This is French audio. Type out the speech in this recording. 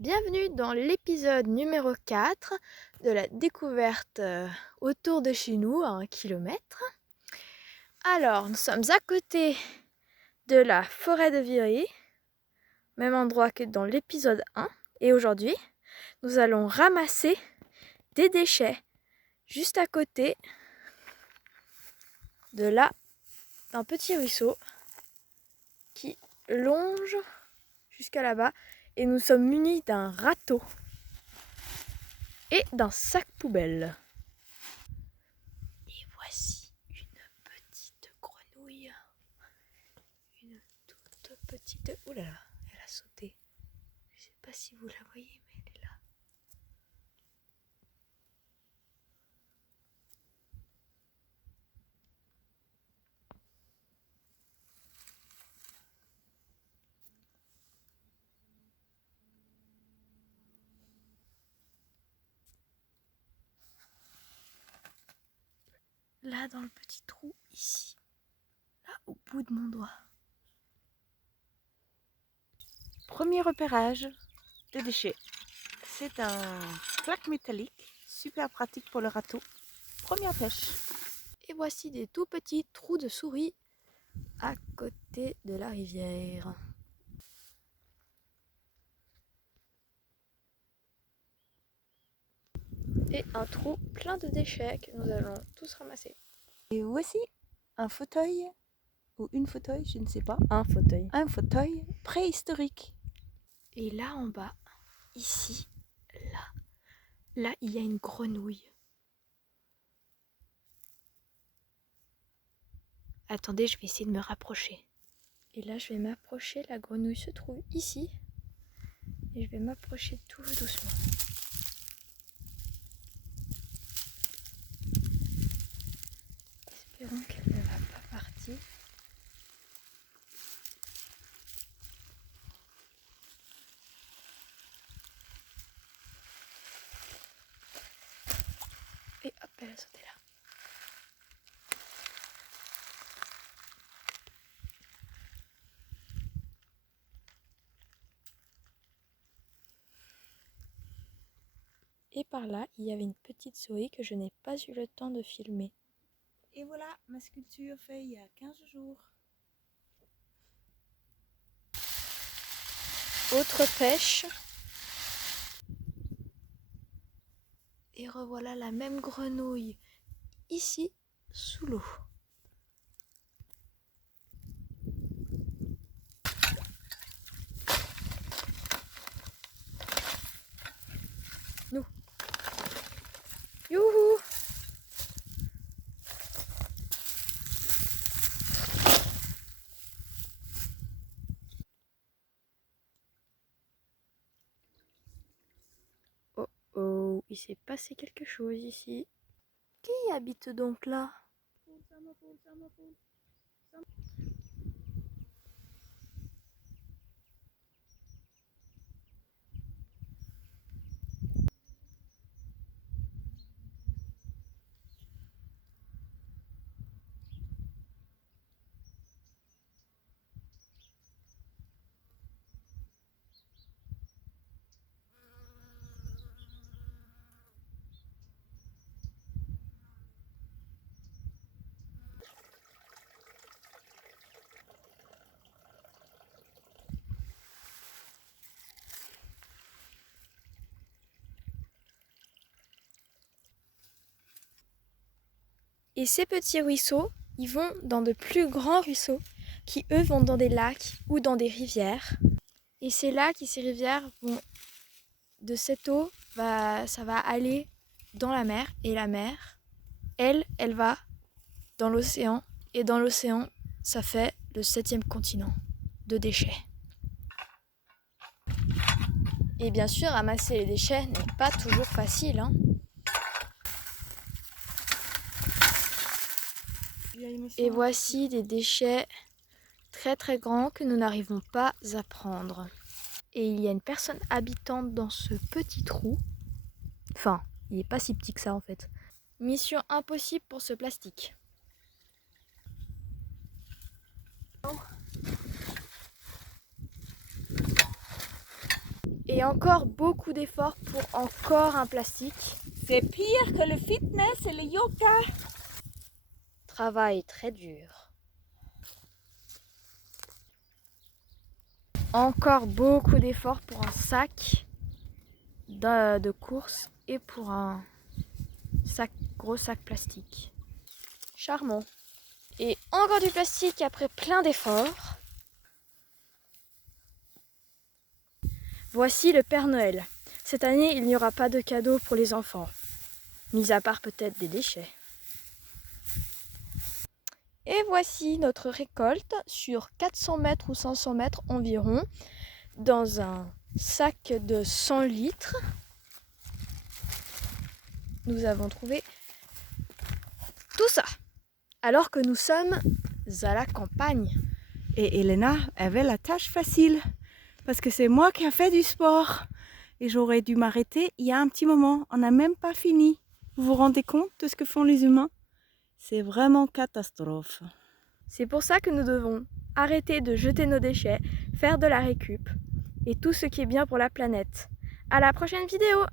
Bienvenue dans l'épisode numéro 4 de la découverte autour de chez nous à 1 kilomètre. Alors, nous sommes à côté de la forêt de Viry, même endroit que dans l'épisode 1. Et aujourd'hui, nous allons ramasser des déchets juste à côté de là, d'un petit ruisseau qui longe jusqu'à là-bas. Et nous sommes munis d'un râteau et d'un sac poubelle. Et voici une petite grenouille. Une toute petite... Ouh là là, elle a sauté. Je ne sais pas si vous la voyez, mais elle est là. Là, dans le petit trou, ici. Là, au bout de mon doigt. Premier repérage de déchets. C'est un plaque métallique, super pratique pour le râteau. Première pêche. Et voici des tout petits trous de souris à côté de la rivière. Et un trou plein de déchets que nous allons tous ramasser. Et voici un fauteuil, ou une fauteuil, je ne sais pas. Un fauteuil. Un fauteuil préhistorique. Et là en bas, ici, là, il y a une grenouille. Attendez, je vais essayer de me rapprocher. Et là, je vais m'approcher. La grenouille se trouve ici. Et je vais m'approcher tout doucement. Espérons qu'elle ne va pas partir. Et hop, elle a sauté là. Et par là, il y avait une petite souris que je n'ai pas eu le temps de filmer. Et voilà, ma sculpture faite il y a 15 jours. Autre pêche. Et revoilà la même grenouille ici, sous l'eau. Nous. Youhou! Oh oh, il s'est passé quelque chose ici. Qui habite donc là? Et ces petits ruisseaux, ils vont dans de plus grands ruisseaux qui, eux, vont dans des lacs ou dans des rivières. Et ces lacs et ces rivières vont... De cette eau, ça va aller dans la mer. Et la mer, elle va dans l'océan. Et dans l'océan, ça fait le 7e continent de déchets. Et bien sûr, ramasser les déchets n'est pas toujours facile, hein. Et voici des déchets très très grands que nous n'arrivons pas à prendre. Et il y a une personne habitante dans ce petit trou. Enfin, il n'est pas si petit que ça en fait. Mission impossible pour ce plastique. Et encore beaucoup d'efforts pour encore un plastique. C'est pire que le fitness et le yoga. Travail très dur. Encore beaucoup d'efforts pour un sac de course et pour un gros sac plastique. Charmant. Et encore du plastique après plein d'efforts. Voici le Père Noël. Cette année, il n'y aura pas de cadeaux pour les enfants, mis à part peut-être des déchets. Et voici notre récolte sur 400 mètres ou 500 mètres environ, dans un sac de 100 litres. Nous avons trouvé tout ça, alors que nous sommes à la campagne. Et Elena avait la tâche facile, parce que c'est moi qui ai fait du sport. Et j'aurais dû m'arrêter il y a un petit moment. On n'a même pas fini. Vous vous rendez compte de ce que font les humains? C'est vraiment catastrophe. C'est pour ça que nous devons arrêter de jeter nos déchets, faire de la récup et tout ce qui est bien pour la planète. À la prochaine vidéo!